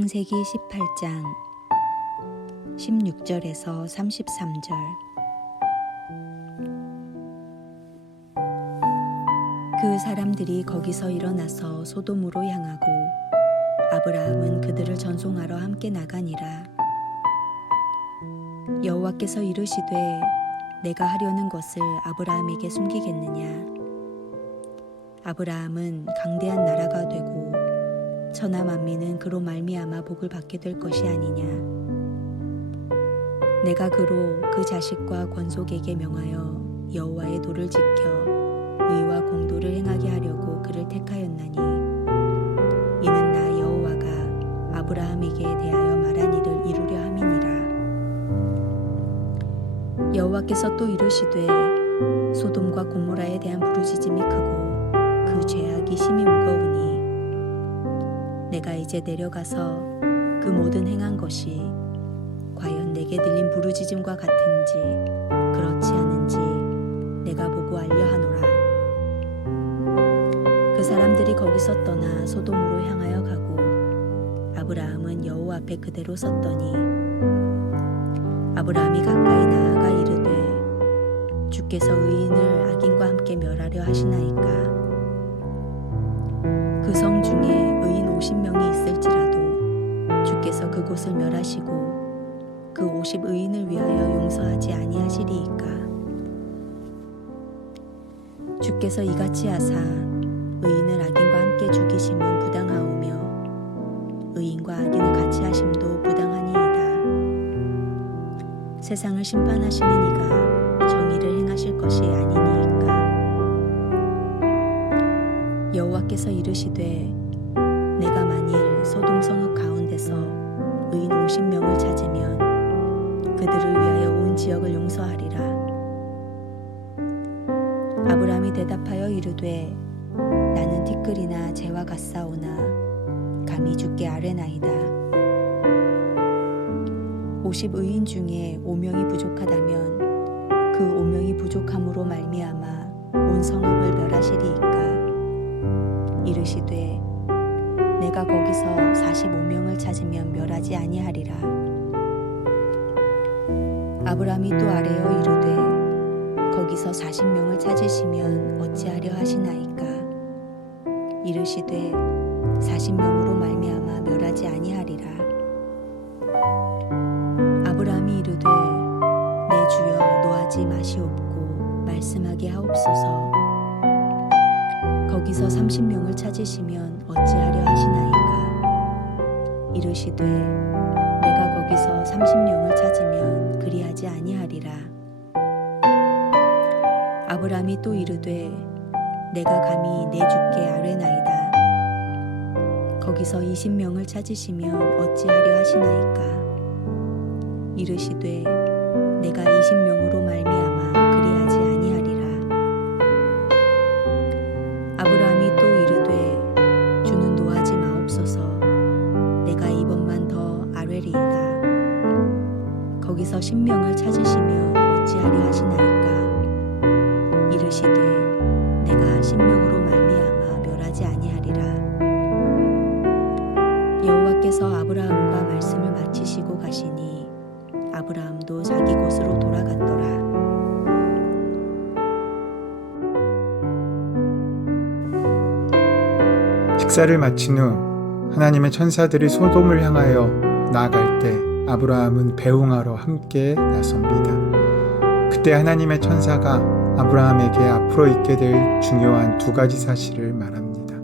창세기 18장 16절에서 33절. 그 사람들이 거기서 일어나서 소돔으로 향하고 아브라함은 그들을 전송하러 함께 나가니라. 여호와께서 이르시되 내가 하려는 것을 아브라함에게 숨기겠느냐. 아브라함은 강대한 나라가 되고 천하 만민은 그로 말미암아 복을 받게 될 것이 아니냐. 내가 그로 그 자식과 권속에게 명하여 여호와의 도를 지켜 의와 공도를 행하게 하려고 그를 택하였나니 이는 나 여호와가 아브라함에게 대하여 말한 일을 이루려 함이니라. 여호와께서 또 이르시되 소돔과 고모라에 대한 부르짖음이 크고 그 죄악이 심히 무거우니 내가 이제 내려가서 그 모든 행한 것이 과연 내게 들린 부르짖음과 같은지 그렇지 않은지 내가 보고 알려 하노라. 그 사람들이 거기서 떠나 소돔으로 향하여 가고 아브라함은 여호와 앞에 그대로 섰더니 아브라함이 가까이 나아가 이르되 주께서 의인을 악인과 함께 멸하려 하시나이까. 그 성 중에 의인 50명이 있을지라도 주께서 그곳을 멸하시고 그 50 의인을 위하여 용서하지 아니하시리이까. 주께서 이같이 하사 의인을 악인과 함께 죽이심은 부당하오며 의인과 악인을 같이 하심도 부당하니이다. 세상을 심판하시는 이가 정의를 행하실 것이 아니니이까. 여호와께서 이르시되 내가 만일 소돔 성읍 가운데서 의인 50명을 찾으면 그들을 위하여 온 지역을 용서하리라. 아브라함이 대답하여 이르되 나는 티끌이나 재와 같사오나 감히 주께 아뢰나이다. 50 의인 중에 5명이 부족하다면 그 5명이 부족함으로 말미암아 온 성읍을 멸하시리이까. 이르시되 내가 거기서 45명을 찾으면 멸하지 아니하리라. 아브라함이 또 아뢰어 이르되 거기서 40명을 찾으시면 어찌하려 하시나이까. 이르시되 40명으로 말미암아 멸하지 아니하리라. 아브라함이 이르되 내 주여 노하지 마시옵고 말씀하게 하옵소서. 거기서 30명을 찾으시면 어찌하려 하시나이까. 이르시되 내가 거기서 30명을 찾으면 그리하지 아니하리라. 아브라함이 또 이르되 내가 감히 내 주께 아뢰나이다. 거기서 20명을 찾으시면 어찌하려 하시나이까. 이르시되 내가 20명으로 말미암아 그리하지 아니하리라. 아브라함이 또 이르되 주는 노하지 마옵소서. 내가 이번만 더 아뢰리이다. 거기서 10명을 찾으시면 어찌하려 하시나이까. 이르시되 내가 10명으로 말미암아 멸하지 아니하리라. 여호와께서 아브라함과 말씀을 마치시고 가시니 아브라함도 자기 곳으로 돌아갔더라. 식사를 마친 후 하나님의 천사들이 소돔을 향하여 나아갈 때 아브라함은 배웅하러 함께 나섭니다. 그때 하나님의 천사가 아브라함에게 앞으로 있게 될 중요한 두 가지 사실을 말합니다.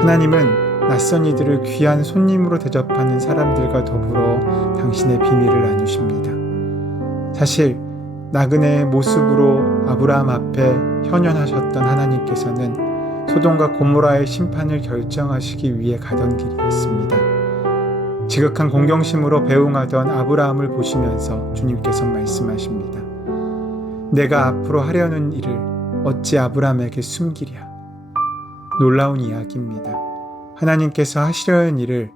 하나님은 낯선 이들을 귀한 손님으로 대접하는 사람들과 더불어 당신의 비밀을 나누십니다. 사실 나그네의 모습으로 아브라함 앞에 현현하셨던 하나님께서는 소돔과 고모라의 심판을 결정하시기 위해 가던 길이었습니다. 지극한 공경심으로 배웅하던 아브라함을 보시면서 주님께서 말씀하십니다. 내가 앞으로 하려는 일을 어찌 아브라함에게 숨기랴. 놀라운 이야기입니다. 하나님께서 하시려는 일을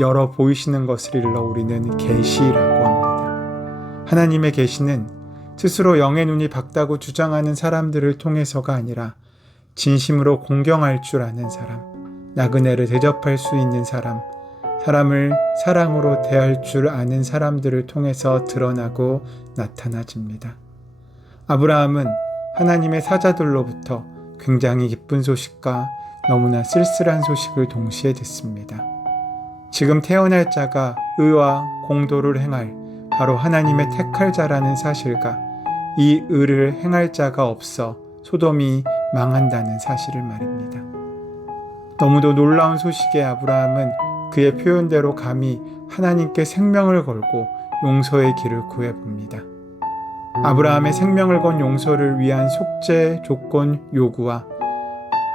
열어 보이시는 것을 일러 우리는 계시라고 합니다. 하나님의 계시는 스스로 영의 눈이 밝다고 주장하는 사람들을 통해서가 아니라 진심으로 공경할 줄 아는 사람, 나그네를 대접할 수 있는 사람, 사람을 사랑으로 대할 줄 아는 사람들을 통해서 드러나고 나타나집니다. 아브라함은 하나님의 사자들로부터 굉장히 기쁜 소식과 너무나 쓸쓸한 소식을 동시에 듣습니다. 지금 태어날 자가 의와 공도를 행할 바로 하나님의 택할 자라는 사실과 이 의를 행할 자가 없어 소돔이 망한다는 사실을 말입니다. 너무도 놀라운 소식에 아브라함은 그의 표현대로 감히 하나님께 생명을 걸고 용서의 길을 구해봅니다. 아브라함의 생명을 건 용서를 위한 속죄 조건 요구와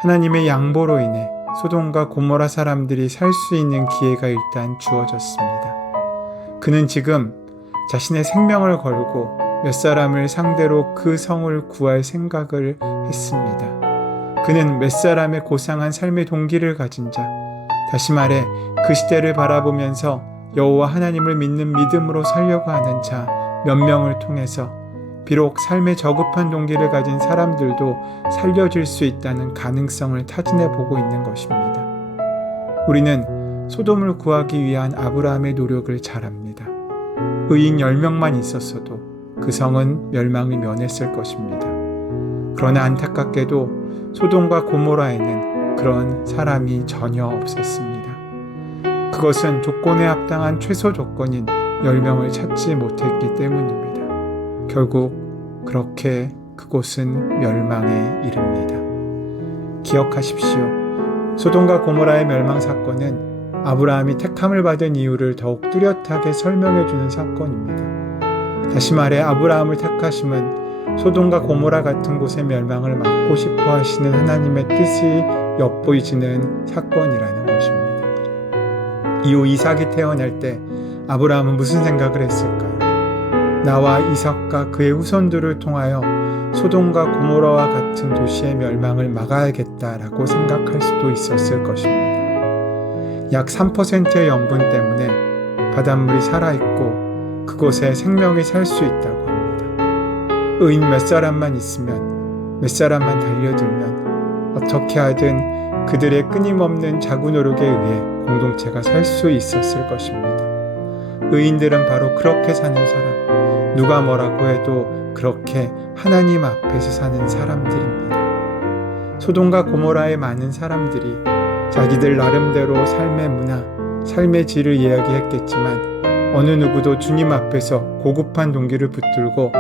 하나님의 양보로 인해 소돔과 고모라 사람들이 살 수 있는 기회가 일단 주어졌습니다. 그는 지금 자신의 생명을 걸고 몇 사람을 상대로 그 성을 구할 생각을 했습니다. 그는 몇 사람의 고상한 삶의 동기를 가진 자, 다시 말해 그 시대를 바라보면서 여호와 하나님을 믿는 믿음으로 살려고 하는 자 몇 명을 통해서 비록 삶의 저급한 동기를 가진 사람들도 살려질 수 있다는 가능성을 타진해 보고 있는 것입니다. 우리는 소돔을 구하기 위한 아브라함의 노력을 잘 압니다. 의인 10명만 있었어도 그 성은 멸망을 면했을 것입니다. 그러나 안타깝게도 소돔과 고모라에는 그런 사람이 전혀 없었습니다. 그것은 조건에 합당한 최소 조건인 10명을 찾지 못했기 때문입니다. 결국 그렇게 그곳은 멸망에 이릅니다. 기억하십시오. 소돔과 고모라의 멸망 사건은 아브라함이 택함을 받은 이유를 더욱 뚜렷하게 설명해주는 사건입니다. 다시 말해 아브라함을 택하심은 소돔과 고모라 같은 곳의 멸망을 막고 싶어 하시는 하나님의 뜻이 엿보이지는 사건이라는 것입니다. 이후 이삭이 태어날 때 아브라함은 무슨 생각을 했을까요? 나와 이삭과 그의 후손들을 통하여 소돔과 고모라와 같은 도시의 멸망을 막아야겠다라고 생각할 수도 있었을 것입니다. 약 3%의 염분 때문에 바닷물이 살아있고 그곳에 생명이 살 수 있다고 합니다. 의인 몇 사람만 있으면, 몇 사람만 달려들면 어떻게 하든 그들의 끊임없는 자구 노력에 의해 공동체가 살 수 있었을 것입니다. 의인들은 바로 그렇게 사는 사람, 누가 뭐라고 해도 그렇게 하나님 앞에서 사는 사람들입니다. 소돔과 고모라의 많은 사람들이 자기들 나름대로 삶의 문화, 삶의 질을 이야기했겠지만 어느 누구도 주님 앞에서 고급한 동기를 붙들고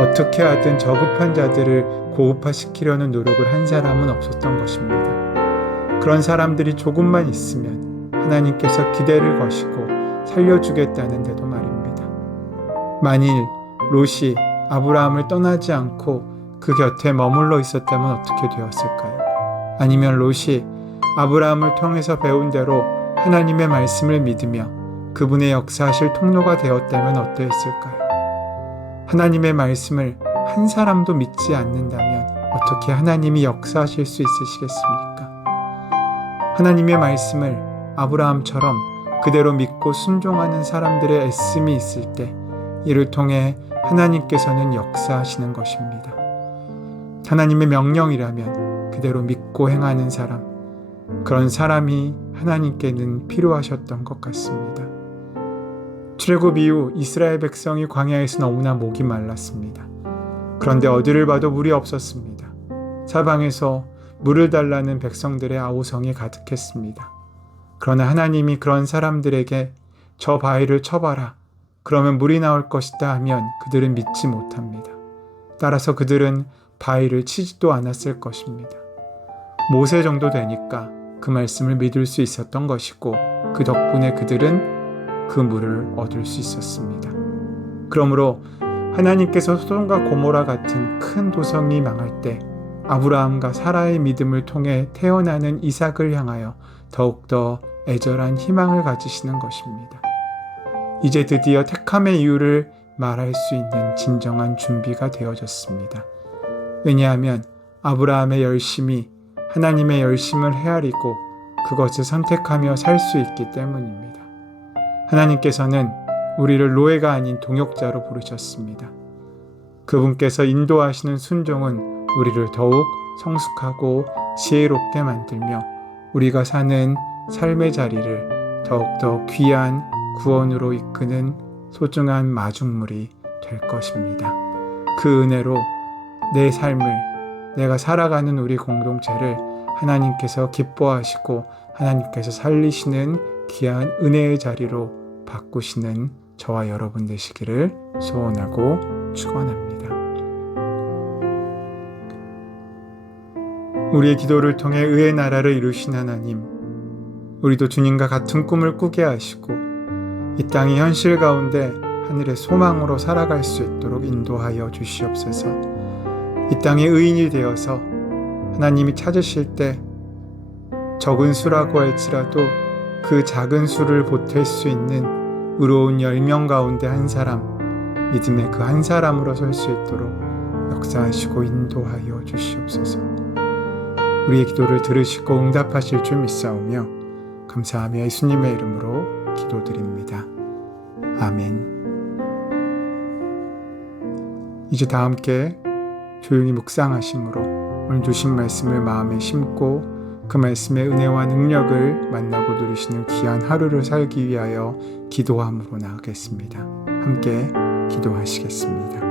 어떻게 하든 저급한 자들을 고급화시키려는 노력을 한 사람은 없었던 것입니다. 그런 사람들이 조금만 있으면 하나님께서 기대를 거시고 살려주겠다는데도 말입니다. 만일 롯이 아브라함을 떠나지 않고 그 곁에 머물러 있었다면 어떻게 되었을까요? 아니면 롯이 아브라함을 통해서 배운 대로 하나님의 말씀을 믿으며 그분의 역사하실 통로가 되었다면 어떠했을까요? 하나님의 말씀을 한 사람도 믿지 않는다면 어떻게 하나님이 역사하실 수 있으시겠습니까? 하나님의 말씀을 아브라함처럼 그대로 믿고 순종하는 사람들의 애씀이 있을 때 이를 통해 하나님께서는 역사하시는 것입니다. 하나님의 명령이라면 그대로 믿고 행하는 사람, 그런 사람이 하나님께는 필요하셨던 것 같습니다. 출애굽 이후 이스라엘 백성이 광야에서 너무나 목이 말랐습니다. 그런데 어디를 봐도 물이 없었습니다. 사방에서 물을 달라는 백성들의 아우성이 가득했습니다. 그러나 하나님이 그런 사람들에게 저 바위를 쳐봐라, 그러면 물이 나올 것이다 하면 그들은 믿지 못합니다. 따라서 그들은 바위를 치지도 않았을 것입니다. 모세 정도 되니까 그 말씀을 믿을 수 있었던 것이고 그 덕분에 그들은 그 물을 얻을 수 있었습니다. 그러므로 하나님께서 소돔과 고모라 같은 큰 도성이 망할 때 아브라함과 사라의 믿음을 통해 태어나는 이삭을 향하여 더욱더 애절한 희망을 가지시는 것입니다. 이제 드디어 택함의 이유를 말할 수 있는 진정한 준비가 되어졌습니다. 왜냐하면 아브라함의 열심이 하나님의 열심을 헤아리고 그것을 선택하며 살 수 있기 때문입니다. 하나님께서는 우리를 노예가 아닌 동역자로 부르셨습니다. 그분께서 인도하시는 순종은 우리를 더욱 성숙하고 지혜롭게 만들며 우리가 사는 삶의 자리를 더욱더 귀한 구원으로 이끄는 소중한 마중물이 될 것입니다. 그 은혜로 내 삶을, 내가 살아가는 우리 공동체를 하나님께서 기뻐하시고 하나님께서 살리시는 귀한 은혜의 자리로 바꾸시는 저와 여러분 되시기를 소원하고 축원합니다. 우리의 기도를 통해 의의 나라를 이루신 하나님, 우리도 주님과 같은 꿈을 꾸게 하시고 이 땅의 현실 가운데 하늘의 소망으로 살아갈 수 있도록 인도하여 주시옵소서. 이 땅의 의인이 되어서 하나님이 찾으실 때 적은 수라고 할지라도 그 작은 수를 보탤 수 있는 의로운 10명 가운데 한 사람, 믿음의 그 한 사람으로 설 수 있도록 역사하시고 인도하여 주시옵소서. 우리의 기도를 들으시고 응답하실 줄 믿사오며 감사하며 예수님의 이름으로 기도드립니다. 아멘. 이제 다 함께 조용히 묵상하심으로 오늘 주신 말씀을 마음에 심고 그 말씀의 은혜와 능력을 만나고 누리시는 귀한 하루를 살기 위하여 기도함으로 나아가겠습니다. 함께 기도하시겠습니다.